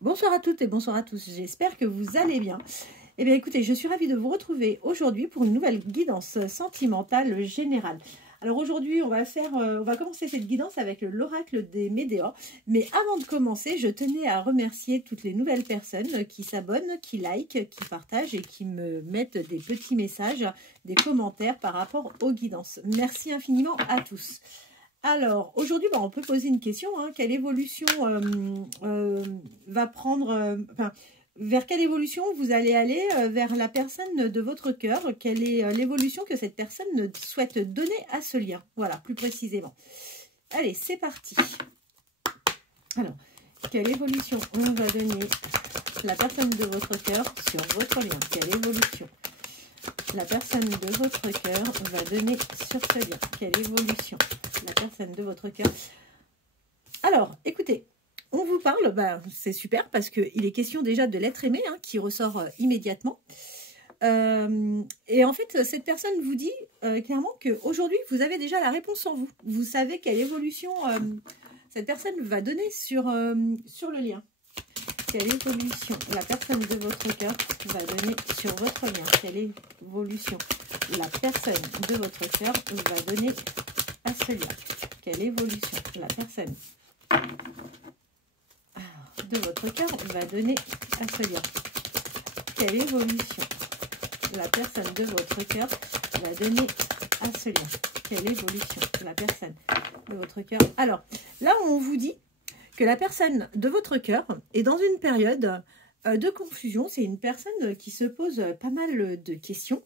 Bonsoir à toutes et bonsoir à tous, j'espère que vous allez bien. Eh bien écoutez, je suis ravie de vous retrouver aujourd'hui pour une nouvelle guidance sentimentale générale. Alors aujourd'hui, on va commencer cette guidance avec l'oracle des Médéors. Mais avant de commencer, je tenais à remercier toutes les nouvelles personnes qui s'abonnent, qui likent, qui partagent et qui me mettent des petits messages, des commentaires par rapport aux guidances. Merci infiniment à tous. Alors, aujourd'hui, on peut poser une question. Quelle évolution va prendre... vers quelle évolution vous allez aller vers la personne de votre cœur? Quelle est l'évolution que cette personne souhaite donner à ce lien? Voilà, plus précisément. Allez, c'est parti. Alors, quelle évolution on va donner la personne de votre cœur sur votre lien? Quelle évolution la personne de votre cœur va donner sur ce lien? Quelle évolution la personne de votre cœur? Alors, écoutez, on vous parle, c'est super parce qu'il est question déjà de l'être aimé qui ressort immédiatement. Et en fait, cette personne vous dit clairement qu'aujourd'hui, vous avez déjà la réponse en vous. Vous savez quelle évolution cette personne va donner sur le lien. Quelle évolution la personne de votre cœur va donner sur votre lien? Quelle évolution la personne de votre cœur va donner à ce lien? Quelle évolution la personne de votre cœur va donner à ce lien? Quelle évolution la personne de votre cœur va donner à ce lien? Quelle évolution la personne de votre cœur? Alors, là, on vous dit que la personne de votre cœur est dans une période de confusion. C'est une personne qui se pose pas mal de questions.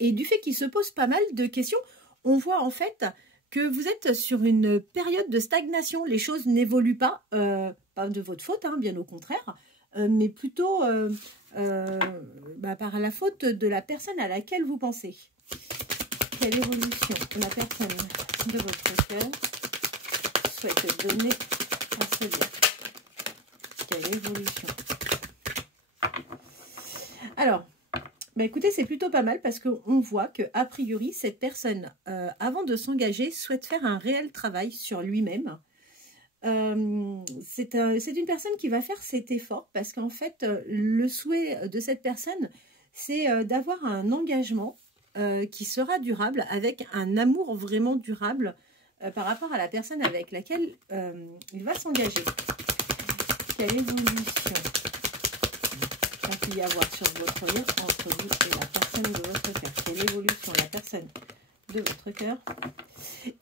Et du fait qu'il se pose pas mal de questions, on voit en fait que vous êtes sur une période de stagnation. Les choses n'évoluent pas, pas de votre faute, bien au contraire, mais plutôt par la faute de la personne à laquelle vous pensez. Quelle évolution la personne de votre cœur souhaite donner à ce lien? Quelle évolution? Alors, écoutez, c'est plutôt pas mal parce qu'on voit que a priori, cette personne, avant de s'engager, souhaite faire un réel travail sur lui-même. C'est une personne qui va faire cet effort parce qu'en fait, le souhait de cette personne, c'est d'avoir un engagement qui sera durable, avec un amour vraiment durable par rapport à la personne avec laquelle il va s'engager. Quelle évolution va-t-il y avoir sur votre lien entre vous et la personne de votre cœur? Quelle évolution la personne de votre cœur?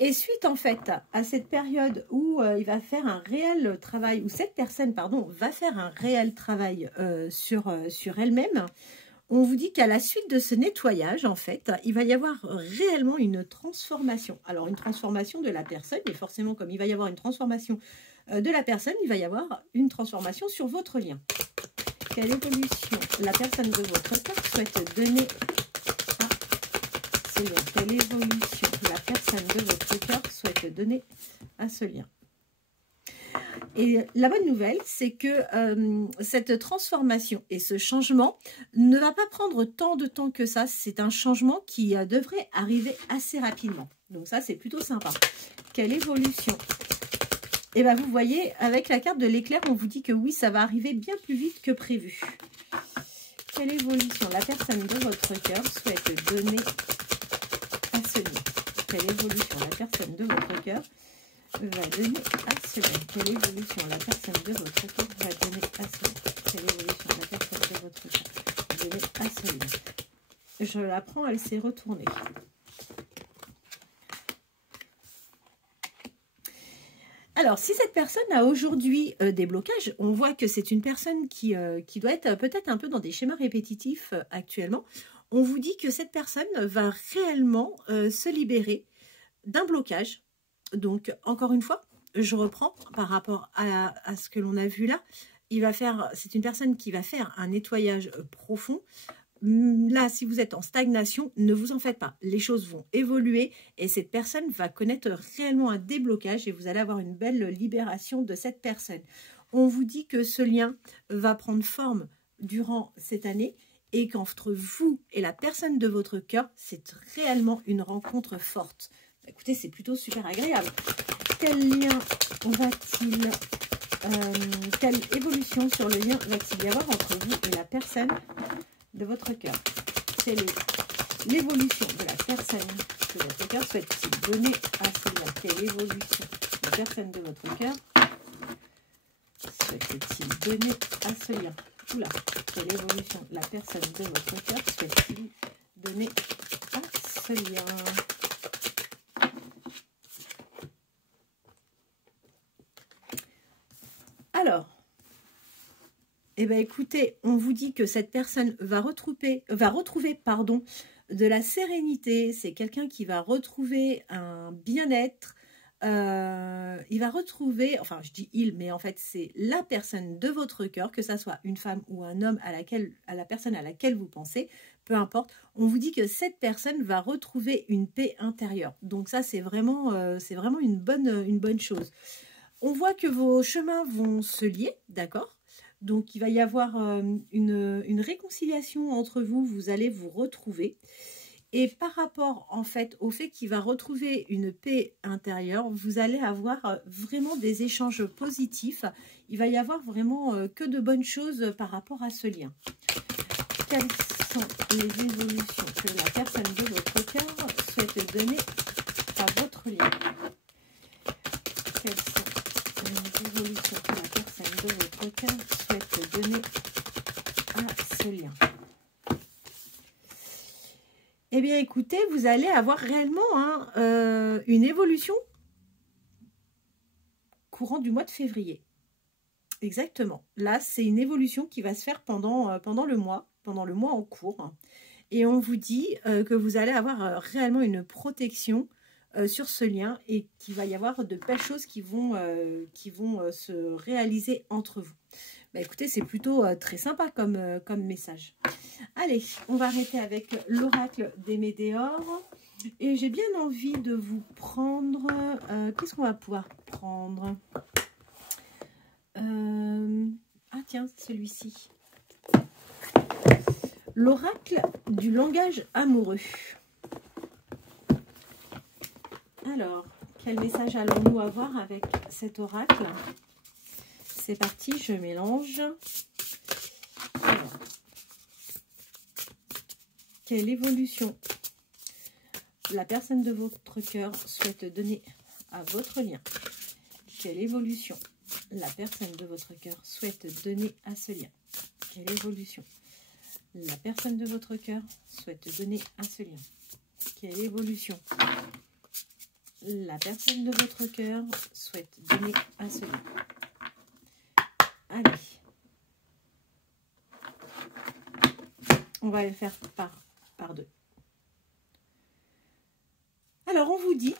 Et suite en fait à cette période où il va faire un réel travail, où cette personne, pardon, va faire un réel travail sur elle-même, on vous dit qu'à la suite de ce nettoyage, en fait, il va y avoir réellement une transformation. Alors, une transformation de la personne, et forcément, comme il va y avoir une transformation de la personne, il va y avoir une transformation sur votre lien. Quelle évolution la personne de votre cœur souhaite donner à ce lien? Quelle évolution la personne de votre cœur souhaite donner à ce lien? Et la bonne nouvelle, c'est que cette transformation et ce changement ne va pas prendre tant de temps que ça. C'est un changement qui devrait arriver assez rapidement. Donc ça, c'est plutôt sympa. Quelle évolution? Et bien, vous voyez, avec la carte de l'éclair, on vous dit que oui, ça va arriver bien plus vite que prévu. Quelle évolution la personne de votre cœur souhaite donner à ce lien? Quelle évolution la personne de votre cœur va donner à ce lien? Quelle évolution la personne de votre cœur va donner à ce lien? Quelle évolution la personne de votre cœur va donner à ce lien? Je la prends, elle s'est retournée. Alors, si cette personne a aujourd'hui des blocages, on voit que c'est une personne qui doit être peut-être un peu dans des schémas répétitifs actuellement. On vous dit que cette personne va réellement se libérer d'un blocage. Donc, encore une fois, je reprends par rapport à ce que l'on a vu là. C'est une personne qui va faire un nettoyage profond. Là, si vous êtes en stagnation, ne vous en faites pas. Les choses vont évoluer et cette personne va connaître réellement un déblocage et vous allez avoir une belle libération de cette personne. On vous dit que ce lien va prendre forme durant cette année et qu'entre vous et la personne de votre cœur, c'est réellement une rencontre forte. Écoutez, c'est plutôt super agréable. Quel lien va-t-il Quelle évolution sur le lien va-t-il y avoir entre vous et la personne de votre cœur? C'est l'évolution de la personne de votre cœur souhaite-t-il donner à ce lien? Quelle évolution la personne de votre cœur souhaite-t-il donner à ce lien? Oula, quelle évolution la personne de votre cœur souhaite-t-il donner à ce lien? Alors, eh bien, écoutez, on vous dit que cette personne va retrouver de la sérénité. C'est quelqu'un qui va retrouver un bien-être. Il va retrouver, enfin je dis il, mais en fait c'est la personne de votre cœur, que ça soit une femme ou un homme à la personne à laquelle vous pensez, peu importe. On vous dit que cette personne va retrouver une paix intérieure. Donc ça c'est vraiment une bonne chose. On voit que vos chemins vont se lier, d'accord? Donc, il va y avoir une réconciliation entre vous, vous allez vous retrouver. Et par rapport, en fait, au fait qu'il va retrouver une paix intérieure, vous allez avoir vraiment des échanges positifs. Il va y avoir vraiment que de bonnes choses par rapport à ce lien. Quelles sont les évolutions que la personne de votre cœur souhaite donner à votre lien? Quelles sont les évolutions que la personne de votre cœur souhaite donner à ce lien? Eh bien, écoutez, vous allez avoir réellement une évolution courant du mois de février. Exactement. Là, c'est une évolution qui va se faire pendant le mois en cours. Et on vous dit que vous allez avoir réellement une protection sur ce lien et qu'il va y avoir de belles choses qui vont se réaliser entre vous. Bah, écoutez, c'est plutôt très sympa comme message. Allez, on va arrêter avec l'oracle des météores. Et j'ai bien envie de vous prendre... qu'est-ce qu'on va pouvoir prendre? Ah tiens, celui-ci. L'oracle du langage amoureux. Alors, quel message allons-nous avoir avec cet oracle? C'est parti, je mélange. Alors, quelle évolution la personne de votre cœur souhaite donner à votre lien? Quelle évolution la personne de votre cœur souhaite donner à ce lien? Quelle évolution la personne de votre cœur souhaite donner à ce lien? Quelle évolution la personne de votre cœur souhaite donner à ce lien? Allez. On va le faire par deux. Alors, on vous dit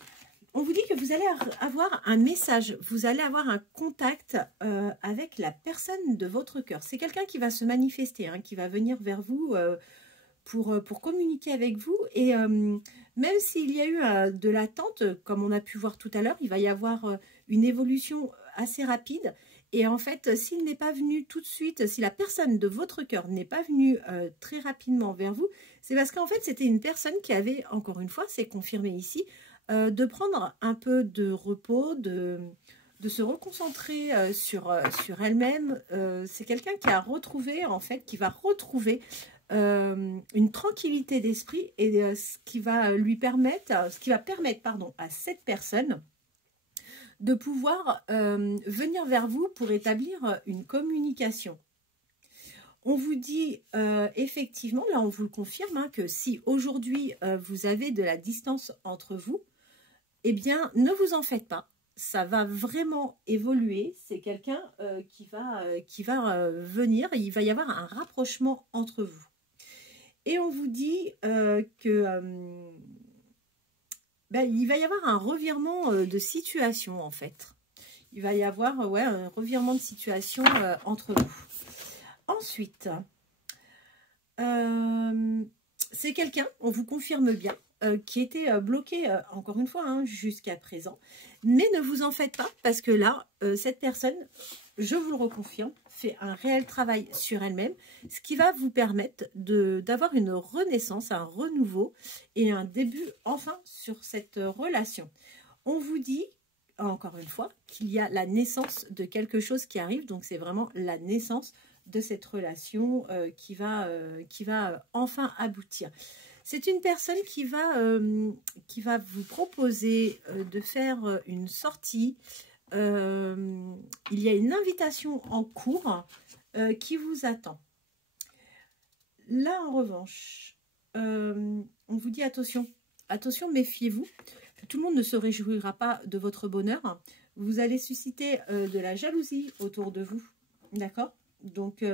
que vous allez avoir un message, vous allez avoir un contact avec la personne de votre cœur. C'est quelqu'un qui va se manifester, hein, qui va venir vers vous pour communiquer avec vous. Et même s'il y a eu de l'attente, comme on a pu voir tout à l'heure, il va y avoir une évolution assez rapide. Et en fait, s'il n'est pas venu tout de suite, si la personne de votre cœur n'est pas venue très rapidement vers vous, c'est parce qu'en fait, c'était une personne qui avait, encore une fois, c'est confirmé ici, de prendre un peu de repos, de se reconcentrer sur elle-même. C'est quelqu'un qui a retrouvé, en fait, qui va retrouver une tranquillité d'esprit et ce qui va permettre, à cette personne de pouvoir venir vers vous pour établir une communication. On vous dit effectivement, là on vous le confirme, hein, que si aujourd'hui vous avez de la distance entre vous, eh bien ne vous en faites pas, ça va vraiment évoluer. C'est quelqu'un qui va venir, et il va y avoir un rapprochement entre vous. Et on vous dit que... il va y avoir un revirement de situation, en fait. Il va y avoir un revirement de situation entre vous. Ensuite, c'est quelqu'un, on vous confirme bien, qui était bloqué, encore une fois, hein, jusqu'à présent. Mais ne vous en faites pas, parce que là, cette personne, je vous le reconfirme, fait un réel travail sur elle-même, ce qui va vous permettre d'avoir une renaissance, un renouveau et un début enfin sur cette relation. On vous dit encore une fois, qu'il y a la naissance de quelque chose qui arrive. Donc, c'est vraiment la naissance de cette relation qui va enfin aboutir. C'est une personne qui va vous proposer de faire une sortie. Il y a une invitation en cours qui vous attend. Là, en revanche, on vous dit attention. Attention, méfiez-vous. Tout le monde ne se réjouira pas de votre bonheur. Vous allez susciter de la jalousie autour de vous. D'accord? Donc,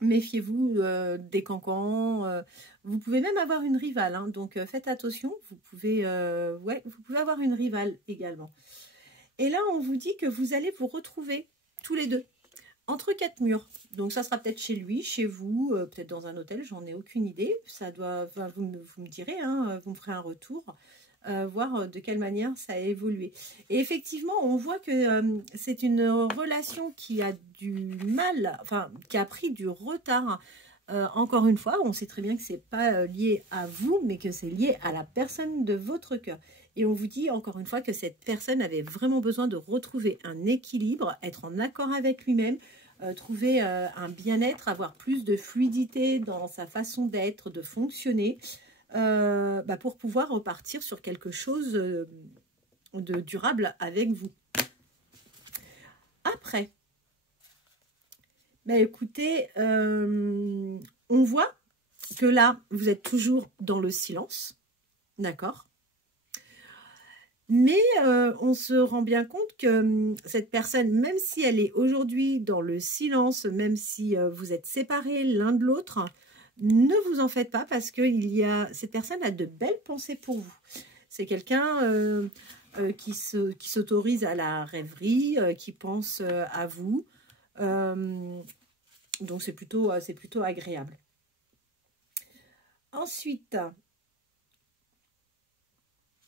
méfiez-vous des cancans. Vous pouvez même avoir une rivale. Hein, donc, faites attention. Vous pouvez avoir une rivale également. Et là, on vous dit que vous allez vous retrouver tous les deux entre quatre murs. Donc, ça sera peut-être chez lui, chez vous, peut-être dans un hôtel. J'en ai aucune idée. Ça doit, vous me direz, hein, vous me ferez un retour. Voir de quelle manière ça a évolué. Et effectivement, on voit que c'est une relation qui a du mal, enfin, qui a pris du retard. Encore une fois, on sait très bien que ce n'est pas lié à vous, mais que c'est lié à la personne de votre cœur. Et on vous dit encore une fois que cette personne avait vraiment besoin de retrouver un équilibre, être en accord avec lui-même, trouver un bien-être, avoir plus de fluidité dans sa façon d'être, de fonctionner, pour pouvoir repartir sur quelque chose de durable avec vous. Après, écoutez, on voit que là, vous êtes toujours dans le silence, d'accord? Mais on se rend bien compte que cette personne, même si elle est aujourd'hui dans le silence, même si vous êtes séparés l'un de l'autre, ne vous en faites pas parce que cette personne a de belles pensées pour vous. C'est quelqu'un qui s'autorise à la rêverie, qui pense à vous. Donc, c'est plutôt agréable. Ensuite,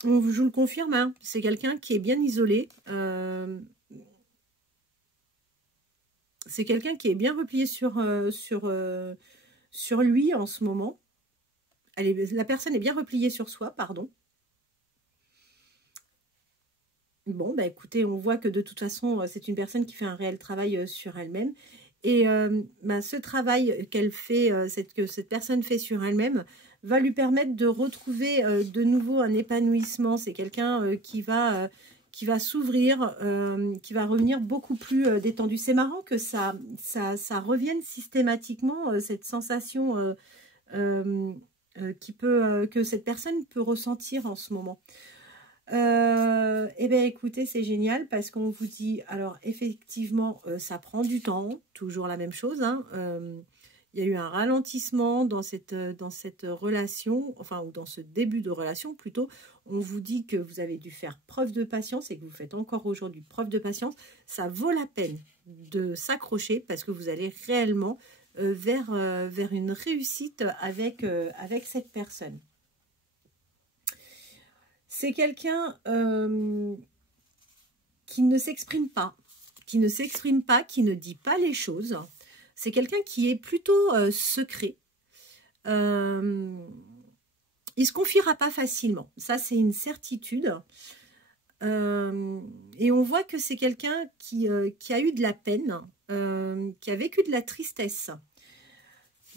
je vous le confirme, hein, c'est quelqu'un qui est bien isolé. C'est quelqu'un qui est bien replié sur lui en ce moment. La personne est bien repliée sur soi, pardon. Bon, écoutez, on voit que de toute façon, c'est une personne qui fait un réel travail sur elle-même. Et ce travail que cette personne fait sur elle-même va lui permettre de retrouver de nouveau un épanouissement. C'est quelqu'un qui va s'ouvrir, qui va revenir beaucoup plus détendu. C'est marrant que ça revienne systématiquement, cette sensation que cette personne peut ressentir en ce moment. Écoutez, c'est génial parce qu'on vous dit, alors effectivement, ça prend du temps, toujours la même chose, hein, il y a eu un ralentissement dans cette relation, enfin, ou dans ce début de relation plutôt. On vous dit que vous avez dû faire preuve de patience et que vous faites encore aujourd'hui preuve de patience. Ça vaut la peine de s'accrocher parce que vous allez réellement vers une réussite avec cette personne. C'est quelqu'un qui ne s'exprime pas, qui ne dit pas les choses. C'est quelqu'un qui est plutôt secret. Il ne se confiera pas facilement. Ça, c'est une certitude. Et on voit que c'est quelqu'un qui a eu de la peine, qui a vécu de la tristesse.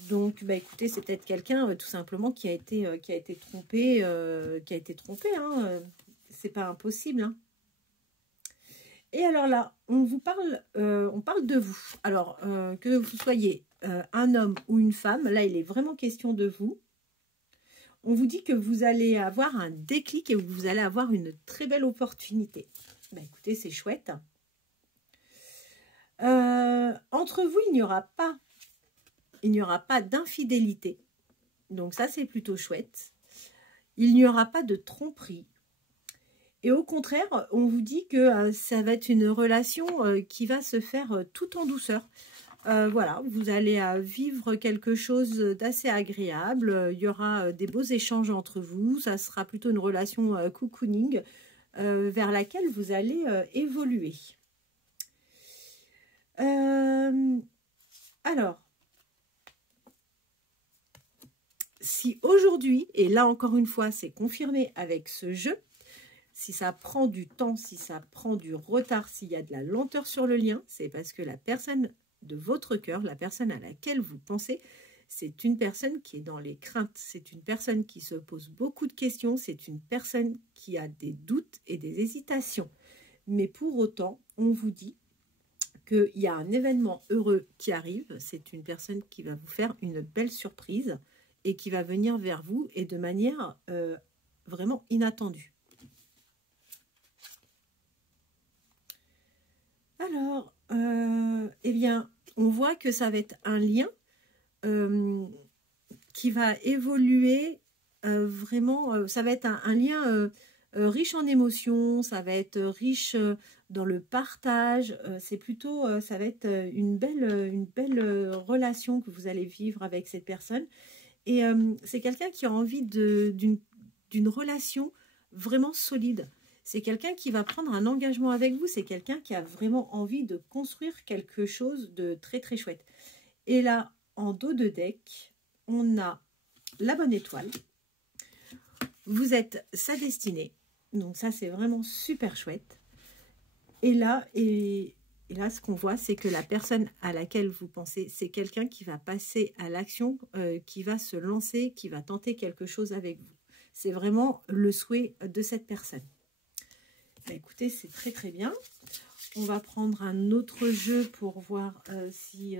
Donc, écoutez, c'est peut-être quelqu'un tout simplement qui a été trompé, hein, c'est pas impossible. Hein. Et alors là, on parle de vous. Alors, que vous soyez un homme ou une femme, là, il est vraiment question de vous. On vous dit que vous allez avoir un déclic et vous allez avoir une très belle opportunité. Écoutez, c'est chouette. Entre vous, il n'y aura pas d'infidélité. Donc ça, c'est plutôt chouette. Il n'y aura pas de tromperie. Et au contraire, on vous dit que ça va être une relation qui va se faire tout en douceur. Voilà, vous allez vivre quelque chose d'assez agréable. Il y aura des beaux échanges entre vous. Ça sera plutôt une relation cocooning vers laquelle vous allez évoluer. Alors, si aujourd'hui, et là encore une fois, c'est confirmé avec ce jeu, Si ça prend du temps, si ça prend du retard, s'il y a de la lenteur sur le lien, c'est parce que la personne de votre cœur, la personne à laquelle vous pensez, c'est une personne qui est dans les craintes, c'est une personne qui se pose beaucoup de questions, c'est une personne qui a des doutes et des hésitations. Mais pour autant, on vous dit qu'il y a un événement heureux qui arrive, c'est une personne qui va vous faire une belle surprise et qui va venir vers vous et de manière vraiment inattendue. Alors, eh bien, on voit que ça va être un lien qui va évoluer vraiment, ça va être un lien riche en émotions, ça va être riche dans le partage, c'est plutôt, ça va être une belle relation que vous allez vivre avec cette personne. Et c'est quelqu'un qui a envie d'une relation vraiment solide. C'est quelqu'un qui va prendre un engagement avec vous. C'est quelqu'un qui a vraiment envie de construire quelque chose de très très chouette. Et là, en dos de deck, on a la bonne étoile. Vous êtes sa destinée. Donc ça, c'est vraiment super chouette. Et là, ce qu'on voit, c'est que la personne à laquelle vous pensez, c'est quelqu'un qui va passer à l'action, qui va se lancer, qui va tenter quelque chose avec vous. C'est vraiment le souhait de cette personne. Bah, écoutez, c'est très très bien. On va prendre un autre jeu pour voir si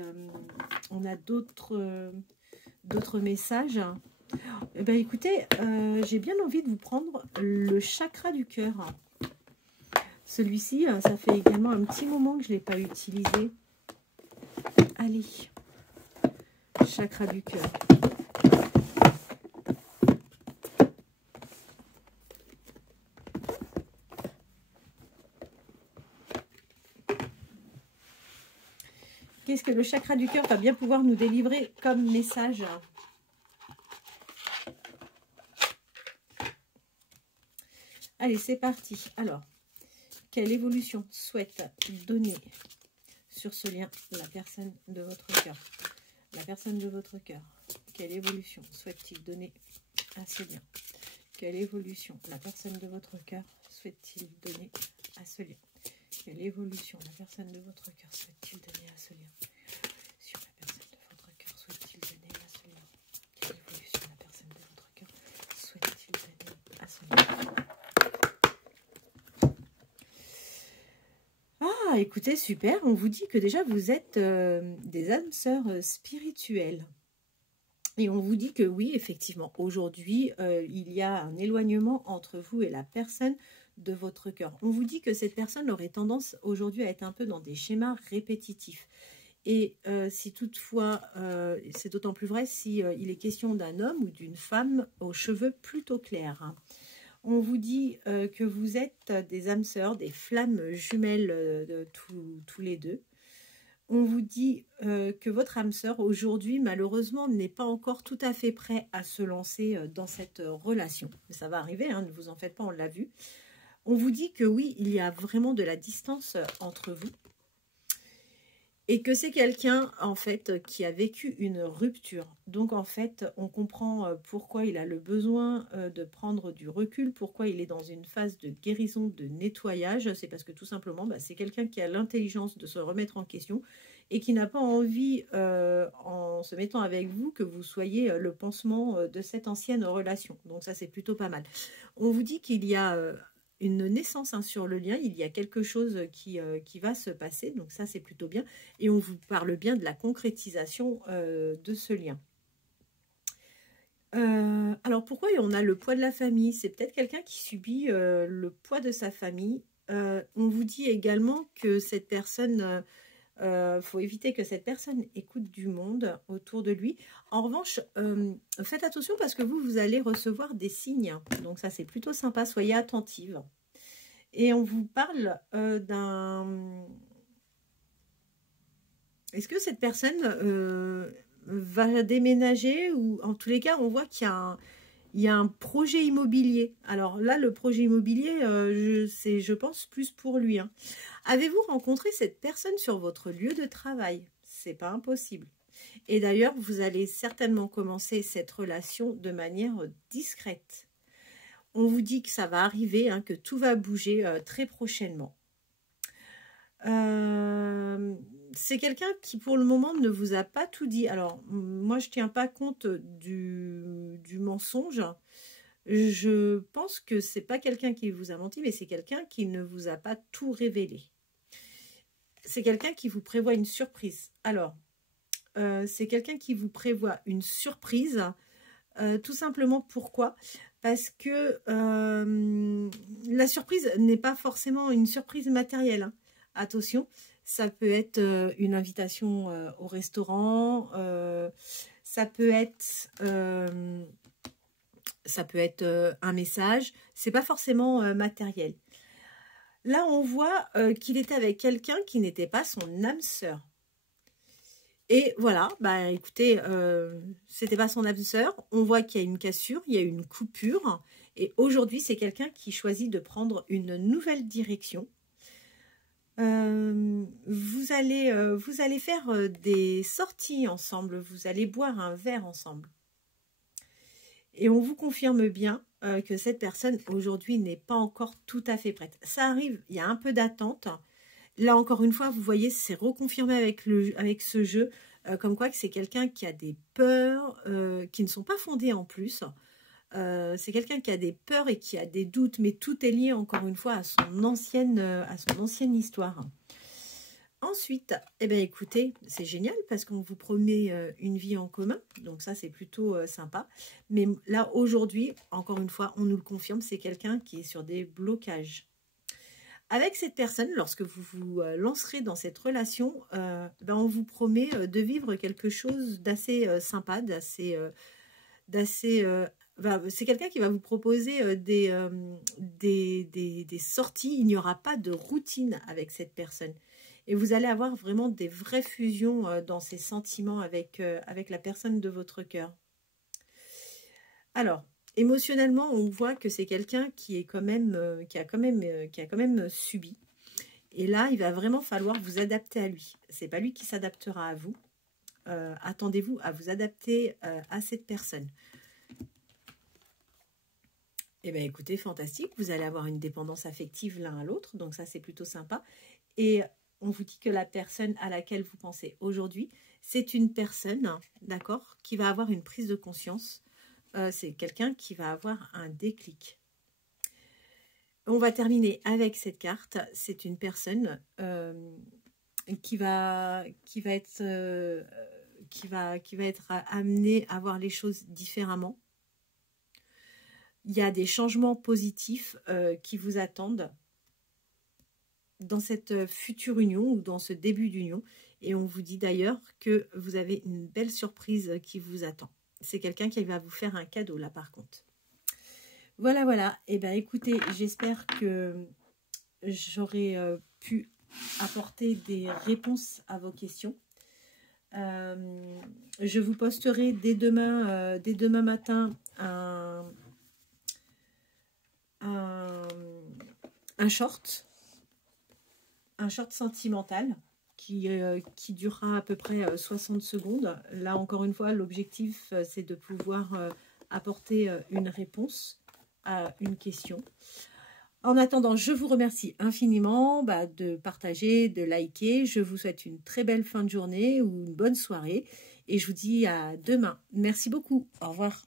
on a d'autres messages. Eh bien, écoutez, j'ai bien envie de vous prendre le chakra du cœur. Celui-ci, ça fait également un petit moment que je ne l'ai pas utilisé. Allez, chakra du cœur. Qu'est-ce que le chakra du cœur va bien pouvoir nous délivrer comme message? Allez, c'est parti. Alors, quelle évolution souhaite donner sur ce lien la personne de votre cœur? La personne de votre cœur, quelle évolution souhaite-t-il donner à ce lien? Quelle évolution la personne de votre cœur souhaite-t-il donner à ce lien? Quelle évolution la personne de votre cœur souhaite-t-il donner à ce lien? Sur la personne de votre cœur souhaite-t-il donner à ce lien? Quelle évolution la personne de votre cœur souhaite-t-il donner à ce lien? Ah, écoutez, super, on vous dit que déjà vous êtes des âmes sœurs spirituelles. Et on vous dit que oui, effectivement, aujourd'hui, il y a un éloignement entre vous et la personne de votre cœur. On vous dit que cette personne aurait tendance aujourd'hui à être un peu dans des schémas répétitifs. Et si toutefois, c'est d'autant plus vrai si il est question d'un homme ou d'une femme aux cheveux plutôt clairs. Hein. On vous dit que vous êtes des âmes sœurs, des flammes jumelles de tous les deux. On vous dit que votre âme sœur, aujourd'hui, malheureusement, n'est pas encore tout à fait prêt à se lancer dans cette relation. Mais ça va arriver, hein, ne vous en faites pas, on l'a vu. On vous dit que oui, il y a vraiment de la distance entre vous. Et que c'est quelqu'un, en fait, qui a vécu une rupture. Donc, en fait, on comprend pourquoi il a le besoin de prendre du recul, pourquoi il est dans une phase de guérison, de nettoyage. C'est parce que tout simplement, c'est quelqu'un qui a l'intelligence de se remettre en question et qui n'a pas envie, en se mettant avec vous, que vous soyez le pansement de cette ancienne relation. Donc, ça, c'est plutôt pas mal. On vous dit qu'il y a... une naissance sur le lien, il y a quelque chose qui va se passer, donc ça c'est plutôt bien, et on vous parle bien de la concrétisation de ce lien. Alors pourquoi on a le poids de la famille? C'est peut-être quelqu'un qui subit le poids de sa famille. On vous dit également que cette personne, faut éviter que cette personne écoute du monde autour de lui. En revanche, faites attention parce que vous allez recevoir des signes. Donc ça, c'est plutôt sympa. Soyez attentive. Et on vous parle d'un... Est-ce que cette personne va déménager? Ou en tous les cas, on voit qu'il y a un projet immobilier. Alors là, le projet immobilier, c'est, je pense, plus pour lui. Hein. Avez-vous rencontré cette personne sur votre lieu de travail? C'est pas impossible. Et d'ailleurs, vous allez certainement commencer cette relation de manière discrète. on vous dit que ça va arriver, hein, que tout va bouger très prochainement. C'est quelqu'un qui pour le moment ne vous a pas tout dit. Alors moi je ne tiens pas compte du mensonge. Je pense que c'est pas quelqu'un qui vous a menti, mais c'est quelqu'un qui ne vous a pas tout révélé. C'est quelqu'un qui vous prévoit une surprise. Alors c'est quelqu'un qui vous prévoit une surprise. Tout simplement pourquoi? Parce que la surprise n'est pas forcément une surprise matérielle, hein. Attention, ça peut être une invitation au restaurant, ça peut être un message, c'est pas forcément matériel. Là, on voit qu'il était avec quelqu'un qui n'était pas son âme sœur. Et voilà, bah écoutez, c'était pas son âme sœur. On voit qu'il y a une cassure, il y a une coupure. Et aujourd'hui, c'est quelqu'un qui choisit de prendre une nouvelle direction. Vous allez faire des sorties ensemble, vous allez boire un verre ensemble. Et on vous confirme bien que cette personne aujourd'hui n'est pas encore tout à fait prête. Ça arrive, il y a un peu d'attente. Là encore une fois, vous voyez, c'est reconfirmé avec ce jeu, comme quoi que c'est quelqu'un qui a des peurs qui ne sont pas fondées en plus. C'est quelqu'un qui a des peurs et qui a des doutes, mais tout est lié encore une fois à son ancienne histoire. Ensuite, eh bien, écoutez, c'est génial parce qu'on vous promet une vie en commun, donc ça c'est plutôt sympa. Mais là aujourd'hui, encore une fois, on nous le confirme, c'est quelqu'un qui est sur des blocages. Avec cette personne, lorsque vous vous lancerez dans cette relation, ben on vous promet de vivre quelque chose d'assez sympa, c'est quelqu'un qui va vous proposer des sorties. Il n'y aura pas de routine avec cette personne. Et vous allez avoir vraiment des vraies fusions dans ces sentiments avec la personne de votre cœur. Alors, émotionnellement, on voit que c'est quelqu'un qui a quand même subi. Et là, il va vraiment falloir vous adapter à lui. C'est pas lui qui s'adaptera à vous. Attendez-vous à vous adapter à cette personne. Eh bien, écoutez, fantastique. Vous allez avoir une dépendance affective l'un à l'autre. Donc ça, c'est plutôt sympa. Et on vous dit que la personne à laquelle vous pensez aujourd'hui, c'est une personne, d'accord, qui va avoir une prise de conscience. C'est quelqu'un qui va avoir un déclic. On va terminer avec cette carte. C'est une personne qui va être amenée à voir les choses différemment. Il y a des changements positifs qui vous attendent dans cette future union ou dans ce début d'union. Et on vous dit d'ailleurs que vous avez une belle surprise qui vous attend. C'est quelqu'un qui va vous faire un cadeau là par contre. Voilà, voilà. Et bien écoutez, j'espère que j'aurai pu apporter des réponses à vos questions. Je vous posterai dès demain matin un short sentimental qui durera à peu près 60 secondes. Là, encore une fois, l'objectif, c'est de pouvoir apporter une réponse à une question. En attendant, je vous remercie infiniment de partager, de liker. Je vous souhaite une très belle fin de journée ou une bonne soirée. Et je vous dis à demain. Merci beaucoup. Au revoir.